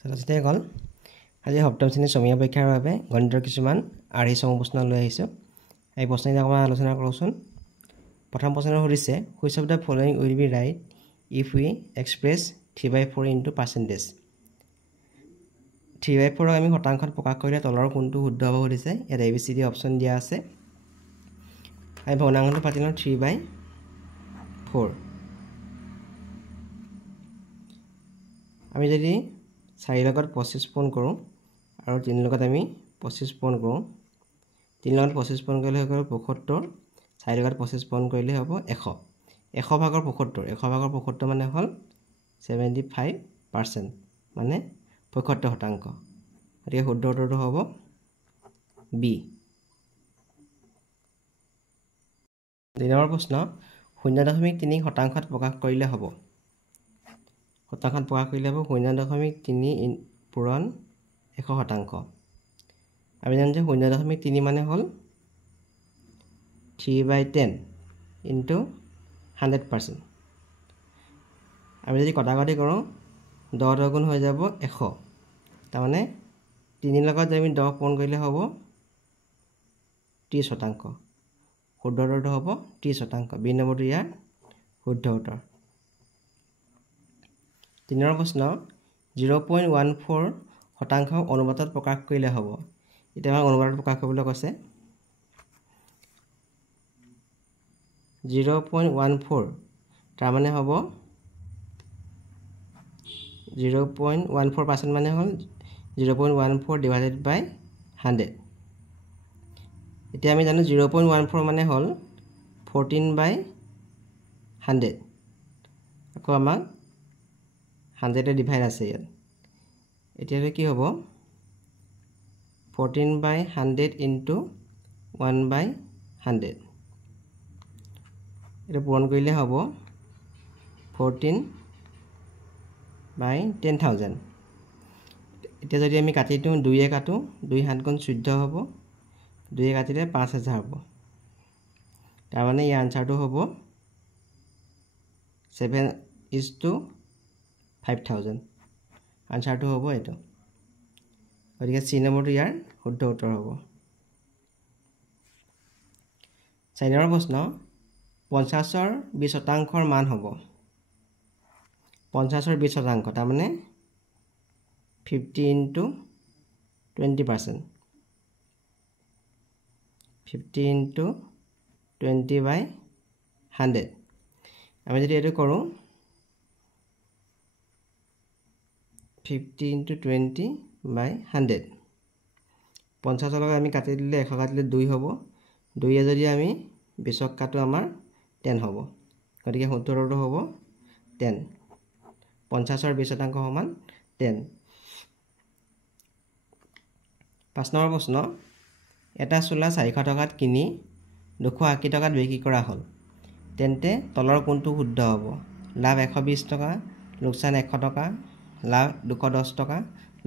ছাত্ৰ-ছাত্ৰীয়ে গ'ল আজি সপ্তম শ্ৰেণীৰ ছমহীয়া পৰীক্ষাৰ বাবে গণিতৰ কিছুমান আৰ্হি চমু প্ৰশ্ন লৈ আহিছোঁ। এই প্ৰশ্নখিনি অকণমান আলোচনা কৰোঁচোন। প্ৰথম প্ৰশ্ন সুধিছে which of the following will be right if we express 3/4 into percentage. 3/4ক আমি শতাংশত প্ৰকাশ কৰিলে তলৰ কোনটো শুদ্ধ হ'ব সুধিছে। ইয়াত ABCD অপশ্যন দিয়া আছে। আমি ভগ্নাংশটো পাতি লওঁ 3/4। আমি যদি 4 লগত 25 পূৰণ কৰোঁ আৰু 3 লগত আমি 25 পূৰণ কৰোঁ, 3 লগত 25 পূৰণ কৰিলে হৈ গ'ল 75, 4 লগত 25 পূৰণ কৰিলে হ'ব 100। 100 ভাগৰ 75, 100 ভাগৰ 75 মানে হ'ল 75%, মানে 75%। গতিকে শুদ্ধ উত্তৰটো হ'ব বি। 2 নম্বৰ প্ৰশ্ন 0.3 শতাংশত প্ৰকাশ কৰিলে হ'ব। শতাংশত প্ৰকাশ কৰিলে হ'ব 0.3 পূৰণ 100%। আমি জানো যে 0.3 মানে হ'ল 3/10 ইনটু 100%। আমি যদি কটাকটি কৰোঁ 10 গুণ হৈ যাব 100, তাৰমানে 3 লগত যদি আমি 10 পূৰণ কৰিলে হ'ব 30%। শুদ্ধ উত্তৰটো হ'ব 30%। বি নম্বৰটো ইয়াৰ শুদ্ধ উত্তৰ। 3 নম্বৰ প্ৰশ্ন 0.14 শতাংশ অনুপাতত প্ৰকাশ কৰিলে হ'ব। এতিয়া আমাক অনুপাতত প্ৰকাশ কৰিবলৈ কৈছে। 0.14 তাৰমানে হ'ব 0.14% মানে হ'ল 0.14 ডিভাইডেড বাই 100। এতিয়া আমি জানো 0.14 মানে হ'ল 14/100। আকৌ আমাক 100 ডিভাইড আছে ইয়াত। এতিয়ালৈ কি হ'ব 14/100 ইনটু 1/100। এটা পূৰণ কৰিলে হ'ব 14/10,000। এতিয়া যদি আমি কাটি দিওঁ 2 কাটো, 2 7 গুণ 14 হ'ব, 2 কাটিলে 5000 হ'ব। তাৰমানে ইয়াৰ আনচাৰটো হ'ব 7:5000। আনচাৰটো হ'ব এইটো। গতিকে চি নম্বৰটো ইয়াৰ শুদ্ধ উত্তৰ হ'ব। 4 নম্বৰ প্ৰশ্ন 50ৰ 20% মান হ'ব। 50ৰ 20%, তাৰমানে 50 ইনটু 20%। 50 ইনটু 20/100। আমি যদি এইটো কৰোঁ 50 ইনটু 20/100, 50ৰ লগত আমি কাটি দিলে 100 কাটিলে 2 হ'ব, 2 যদি আমি 20ক কাটো আমাৰ 10 হ'ব। গতিকে উত্তৰটো হ'ব 10। 50ৰ 20% সমান 10। 5 নম্বৰ প্ৰশ্ন এটা চোলা 400 টকাত কিনি 280 টকাত বিক্ৰী কৰা হ'ল, তেন্তে তলৰ কোনটো শুদ্ধ হ'ব। লাভ 120 টকা, লোকচান 100 টকা, লাভ 210 টকা,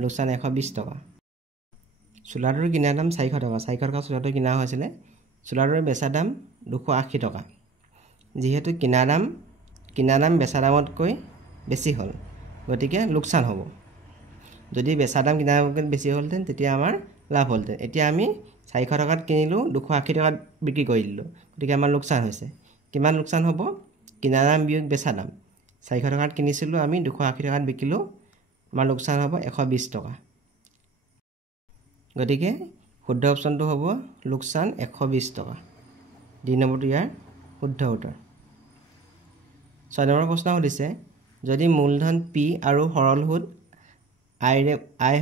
লোকচান 120 টকা। চোলাটোৰ কিনা দাম 400 টকা। 400 টকা চোলাটো কিনা হৈছিলে। চোলাটোৰ বেচা দাম 280 টকা। যিহেতু কিনা দাম বেচা দামতকৈ বেছি হ'ল, গতিকে লোকচান হ'ব। যদি বেচা দাম কিনা দামতকৈ বেছি হ'লহেঁতেন তেতিয়া আমাৰ লাভ হ'লহেঁতেন। এতিয়া আমি 400 টকাত কিনিলোঁ, 280 টকাত বিক্ৰী কৰি দিলোঁ, গতিকে আমাৰ লোকচান হৈছে। কিমান লোকচান হ'ব? কিনা দাম বিয়োগ বেচা দাম। 400 টকাত কিনিছিলোঁ আমি, 280 টকাত বিকিলোঁ, আমাৰ লোকচান হ'ব 120 টকা। গতিকে শুদ্ধ অপশ্যনটো হ'ব লোকচান 120 টকা। ডি নম্বৰটো ইয়াৰ শুদ্ধ উত্তৰ। 6 নম্বৰ প্ৰশ্ন সুধিছে যদি মূলধন P আৰু সৰল সুদ I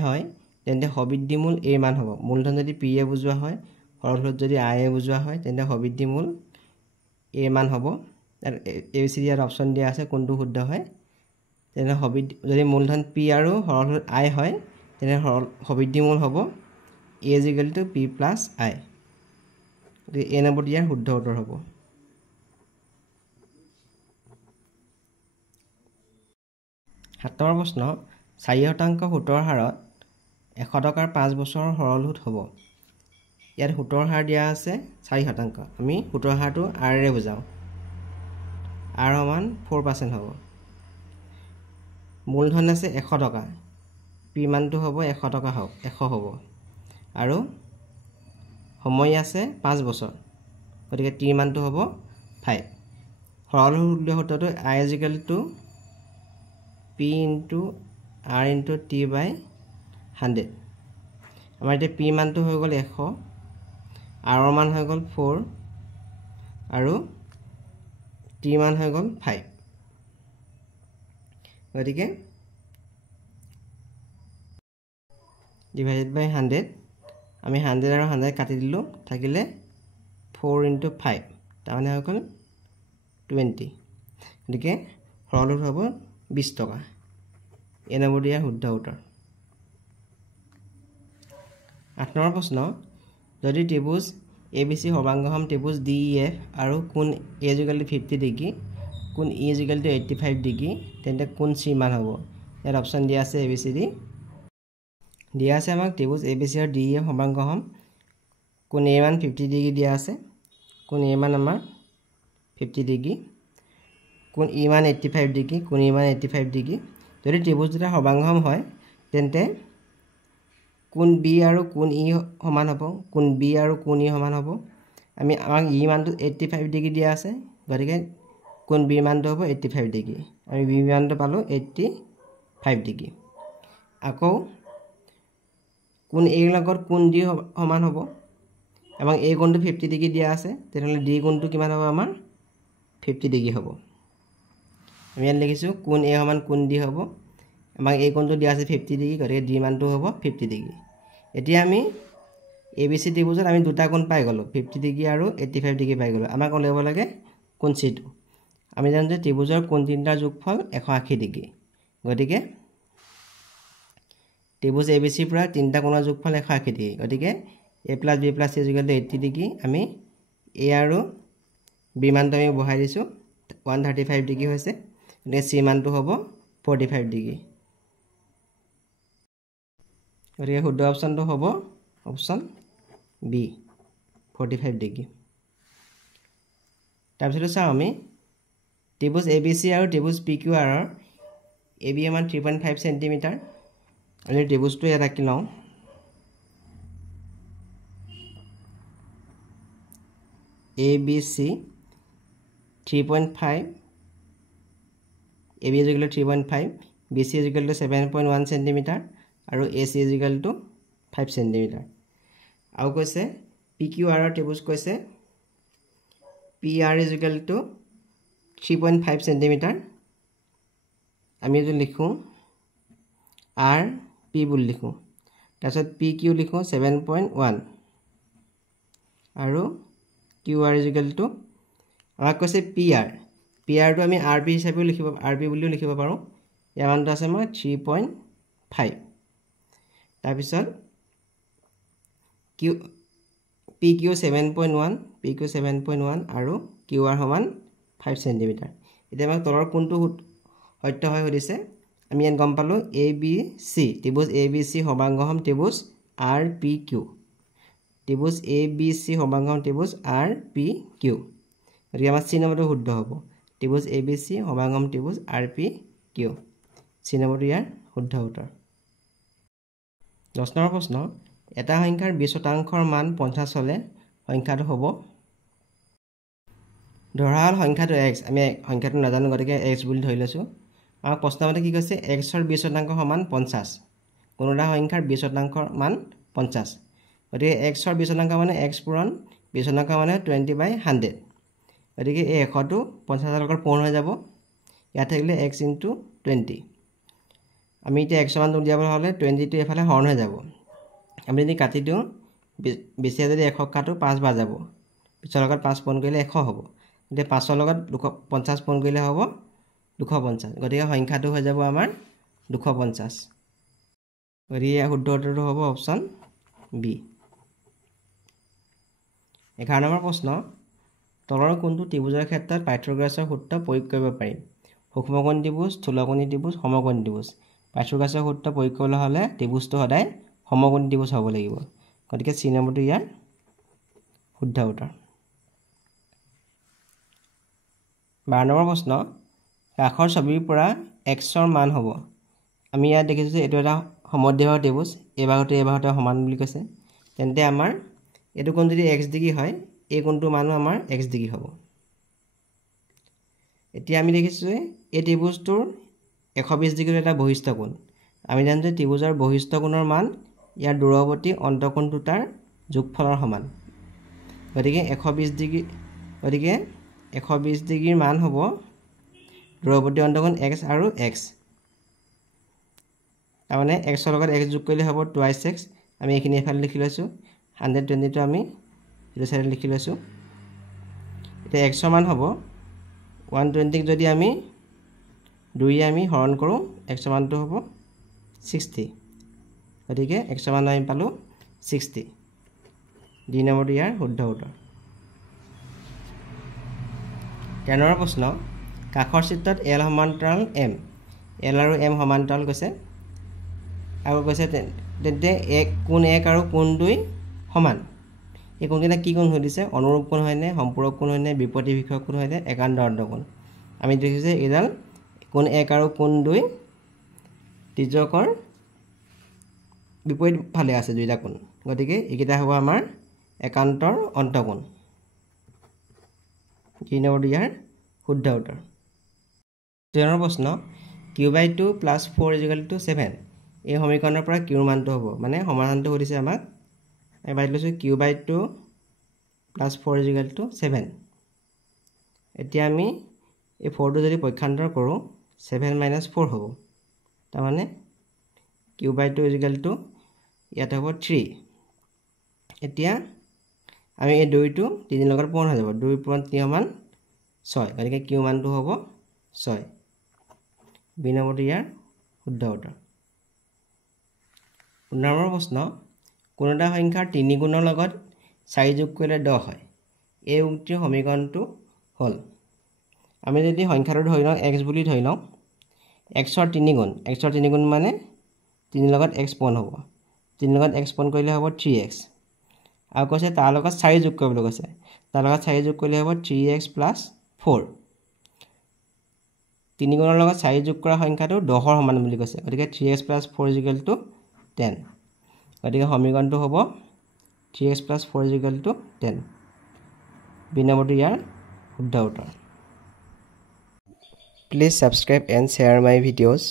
হয়, তেন্তে সবৃদ্ধি মূল A মান হ'ব। মূলধন যদি P এ বুজোৱা হয়, সৰল সুদ যদি I এ বুজোৱা হয়, তেন্তে সবৃদ্ধি মূল A মান হ'ব। ABCD ইয়াত অপশ্যন দিয়া আছে কোনটো শুদ্ধ হয়। তেনে যদি মূলধন P আৰু সৰল সুদ I হয়, তেনে সবৃদ্ধি মূল হ'ব A = P + I। গতিকে A নম্বৰটো ইয়াৰ শুদ্ধ উত্তৰ হ'ব। 7 নম্বৰ প্ৰশ্ন 4% সুতৰ হাৰত 100 টকাৰ 5 বছৰৰ সৰল সুদ হ'ব। ইয়াত সুতৰ হাৰ দিয়া আছে 4%। আমি সুতৰ হাৰটো R ৰে বুজাওঁ। R = 4% হ'ব। মূলধন আছে 100 টকা। পি মানটো হ'ব 100 টকা হ'ব 100 হ'ব আৰু সময় আছে 5 বছৰ গতিকে টি মানটো হ'ব 5 সৰল সূত্ৰটো I = P * R * T / 100 আমাৰ এতিয়া P মানটো হৈ গ'ল 100 R ৰ মান হৈ গ'ল 4 আৰু T মান হৈ গ'ল 5 গতিকে divided by 100 আমি 100 আৰু 100 কাটি দিলো থাকিলে 4 * 5 তাৰমানে হৈ গ'ল 20 গতিকে সৰল সূত্ৰ হ'ব 20 টকা এই নম্বৰটো ইয়াৰ শুদ্ধ উত্তৰ 8 নম্বৰ প্ৰশ্ন যদি ত্ৰিভুজ ABC সৰ্বাংগসম ত্ৰিভুজ DEF আৰু কোণ A = 50 ডিগ্ৰী কোণ E = 85 ডিগ্ৰী তেন্তে কোণ C মান হ'ব ইয়াত অপচন দিয়া আছে ABCD দিয়া আছে আমাক ত্ৰিভুজ ABC আৰু DEF সৰ্বাংগসম কোণ A মান 50 ডিগ্ৰী দিয়া আছে কোণ A মান আমাৰ 50 ডিগ্ৰী কোণ E মান 85 ডিগ্ৰী কোণ E মান 85 ডিগ্ৰী যদি ত্ৰিভুজ দুটা সৰ্বাংগসম হয় তেন্তে কোণ B আৰু কোণ E সমান হ'ব কোণ B আৰু কোণ E সমান হ'ব আমাক E মানটো 85 ডিগ্ৰী দিয়া আছে গতিকে কোণ B মানটো হ'ব 85 ডিগ্ৰী আমি B মানটো পালো 85 ডিগ্ৰী আকৌ কোণ A লগত কোণ D সমান হ'ব আমাক A কোণটো 50 ডিগ্ৰী দিয়া আছে তেতিয়াহ'লে D কোণটো কিমান হ'ব আমাৰ 50 ডিগ্ৰী হ'ব আমি ইয়াত লিখিছো কোণ A সমান কোণ D হ'ব আমাক A কোণটো দিয়া আছে 50 ডিগ্ৰী গতিকে D মানটো হ'ব 50 ডিগ্ৰী এতিয়া আমি ABC ত্ৰিভুজত আমি দুটা কোণ পাই গলো 50 ডিগ্ৰী আৰু 85 ডিগ্ৰী পাই গলো আমাক উলিয়াব লাগে কোণ C টো আমি জানো যে ত্ৰিভুজৰ কোণ তিনিটাৰ যোগফল 180 ডিগ্ৰী গতিকে ত্ৰিভুজ ABC পৰা তিনিটা কোণৰ যোগফল 180 ডিগ্ৰী গতিকে A + B + C = 80 ডিগ্ৰী আমি A আৰু B মানটো আমি বহাই দিছো 135 ডিগ্ৰী হৈছে গতিকে C মানটো হ'ব 45 ডিগ্ৰী গতিকে শুদ্ধ অপচনটো হ'ব অপচন B 45 ডিগ্ৰী তাৰপিছত চাওঁ আমি ত্ৰিভুজ ABC আৰু ত্ৰিভুজ PQR ৰ AB মান 3.5 সেন্টিমিটাৰ আমি ত্ৰিভুজটো ইয়াত আঁকি লওঁ ABC 3.5 AB = 3.5 BC = 7.1 সেন্টিমিটাৰ আৰু AC = 5 সেন্টিমিটাৰ আৰু কৈছে PQR ৰ ত্ৰিভুজ কৈছে PR = 3.5 সেন্টিমিটাৰ আমি যদি লিখো R P বুলি লিখো তাৰপিছত PQ লিখো 7.1 আৰু QR = আমাক কৈছে PR টো আমি RP হিচাপেও লিখিব RP বুলিও লিখিব পাৰো ইয়াৰ মানটো আছে আমাৰ 3.5 তাৰপিছত PQ 7.1 আৰু QR সমান 5 সেন্টিমিটাৰ এতিয়া আমাক তলৰ কোণটো সত্য হয় সুধিছে আমি ইয়াত গম পালো ABC ত্ৰিভুজ ABC সৰ্বাংগসম ত্ৰিভুজ RPQ ত্ৰিভুজ ABC সৰ্বাংগসম ত্ৰিভুজ RPQ গতিকে আমাৰ C নম্বৰটো শুদ্ধ হ'ব ত্ৰিভুজ ABC সৰ্বাংগসম ত্ৰিভুজ RPQ C নম্বৰটো ইয়াৰ শুদ্ধ উত্তৰ 10 নম্বৰ প্ৰশ্ন এটা সংখ্যাৰ 20% মান 50 হলে সংখ্যাটো হ'ব ধৰা হল সংখ্যাটো x আমি সংখ্যাটো নাজানো গতিকে x বুলি ধৰি লৈছো আমাৰ প্ৰশ্নমতে কি কৈছে x ৰ 20% সমান 50 কোনোটা সংখ্যাৰ 20% মান 50 গতিকে x ৰ 20% মানে x পূৰণ 20% মানে 20/100 গতিকে এই 100টো 50 ৰ লগত পূৰণ হৈ যাব ইয়াত থাকিলে x * 20 আমি এতিয়া x মান উলিয়াব হলে 20 টো এফালে হৰণ হৈ যাব আমি যদি কাটি দিও বেছিয়া যদি 100 কাটো 5 বাৰ যাব পিছৰ লগত 5 পূৰণ কৰিলে 100 হ'ব এতিয়া 5 ৰ লগত 250 পূৰণ কৰিলে হ'ব 250 গতিকে সংখ্যাটো হৈ যাব আমাৰ 250 গতিকে শুদ্ধ উত্তৰটো হ'ব অপচন বি 11 নম্বৰ প্ৰশ্ন তলৰ কোণটো ত্ৰিভুজৰ ক্ষেত্ৰত পাইথাগোৰাছৰ সূত্ৰ প্ৰয়োগ কৰিব পাৰি সূক্ষ্মকোণ ত্ৰিভুজ স্থূলকোণী ত্ৰিভুজ সমকোণী ত্ৰিভুজ পাইথাগোৰাছৰ সূত্ৰ প্ৰয়োগ কৰিবলৈ হ'লে ত্ৰিভুজটো সদায় সমকোণী ত্ৰিভুজ হ'ব লাগিব গতিকে C নম্বৰটো ইয়াৰ শুদ্ধ উত্তৰ 12 নম্বৰ প্ৰশ্ন কাষৰ ছবিৰ পৰা x ৰ মান হ'ব আমি ইয়াত দেখিছো যে এটো এটা সমদ্বিবাহু ত্ৰিভুজ এই বাহুতে সমান বুলি কৈছে তেন্তে আমাৰ এইটো কোণ যদি x ডিগ্ৰী হয় এই কোণটোৰ মানো আমাৰ x ডিগ্ৰী হ'ব এতিয়া আমি দেখিছোঁ এই ত্ৰিভুজটোৰ 120 ডিগ্ৰীৰ এটা বহিস্থ কোণ আমি জানো যে ত্ৰিভুজৰ বহিস্থ কোণৰ মান ইয়াৰ দূৰৱৰ্তী অন্তঃকোণ দুটাৰ যোগফলৰ সমান গতিকে 120 ডিগ্ৰীৰ মান হ'ব দূৰৱৰ্তী অন্তঃকোণ x আৰু x তাৰমানে x ৰ লগত x যোগ কৰিলে হ'ব 2x আমি এইখিনি এফালে লিখি লৈছোঁ 120 টো আমি এই সাইডে লিখি লৈছোঁ এতিয়া x ৰ মান হ'ব 120 যদি আমি 2 আমি হৰণ কৰোঁ x ৰ মানটো হ'ব 60 গতিকে x ৰ মান আমি পালোঁ 60 ডি নম্বৰটো ইয়াৰ শুদ্ধ উত্তৰ 10 নম্বৰ প্ৰশ্ন কাষৰ চিত্ৰত l সমান্তৰাল m l আৰু m সমান্তৰাল কৈছে আৰু কৈছে তেন্তে কোণ 1 আৰু কোণ 2 সমান এই কোণকেইটা কি কোণ হৈ দিছে অনুৰূপ কোণ হয়নে সম্পূৰক কোণ হয়নে বিপৰীত বিষয়ক কোণ হয়নে একান্ত অৰ্ধকোণ আমি দেখিছোঁ যে এইডাল কোণ 1 আৰু কোণ 2 তিৰ্যকৰ বিপৰীত ফালে আছে দুইটা কোণ গতিকে এইকেইটা হ'ব আমাৰ একান্তৰ অন্তঃকোণ কি নম্বৰ ইয়াৰ শুদ্ধ উত্তৰ 13 প্ৰশ্ন q/2 + 4 = 7 এই সমীকৰণৰ পৰা q ৰ মানটো হ'ব মানে সমাধানটো কৰিছে আমাক আমি পাই লৈছোঁ q/2 + 4 = 7 এতিয়া আমি এই 4টো যদি পক্ষান্তৰ কৰোঁ 7 - 4 হ'ব তাৰমানে q/2 = ইয়াত হ'ব 3 এতিয়া আমি এই 2টো 3 লগত পূৰণ হৈ যাব 2 + 3 = 6 গতিকে q মানটো হ'ব 6 বি নম্বৰটো ইয়াৰ শুদ্ধ উত্তৰ 15 নম্বৰ প্ৰশ্ন কোনো এটা সংখ্যাৰ 3 গুণৰ লগত 4 যোগ কৰিলে 10 হয় এই উক্তিৰ সমীকৰণটো হ'ল আমি যদি সংখ্যাটো ধৰি লওঁ x বুলি ধৰি লওঁ x ৰ 3 গুণ মানে 3 লগত x পূৰণ হ'ব 3 লগত x পূৰণ কৰিলে হ'ব 3x আৰু কৈছে তাৰ লগত 4 যোগ কৰিবলৈ কৈছে তাৰ লগত 4 যোগ কৰিলে হ'ব 3x + 4 3 গুণৰ লগত 4 যোগ কৰা সংখ্যাটো 10ৰ সমান বুলি কৈছে গতিকে 3x + 4 = 10 গতিকে সমীকৰণটো হ'ব 3x + 4 = 10 বি নম্বৰটো ইয়াৰ শুদ্ধ উত্তৰ Please subscribe and share my videos.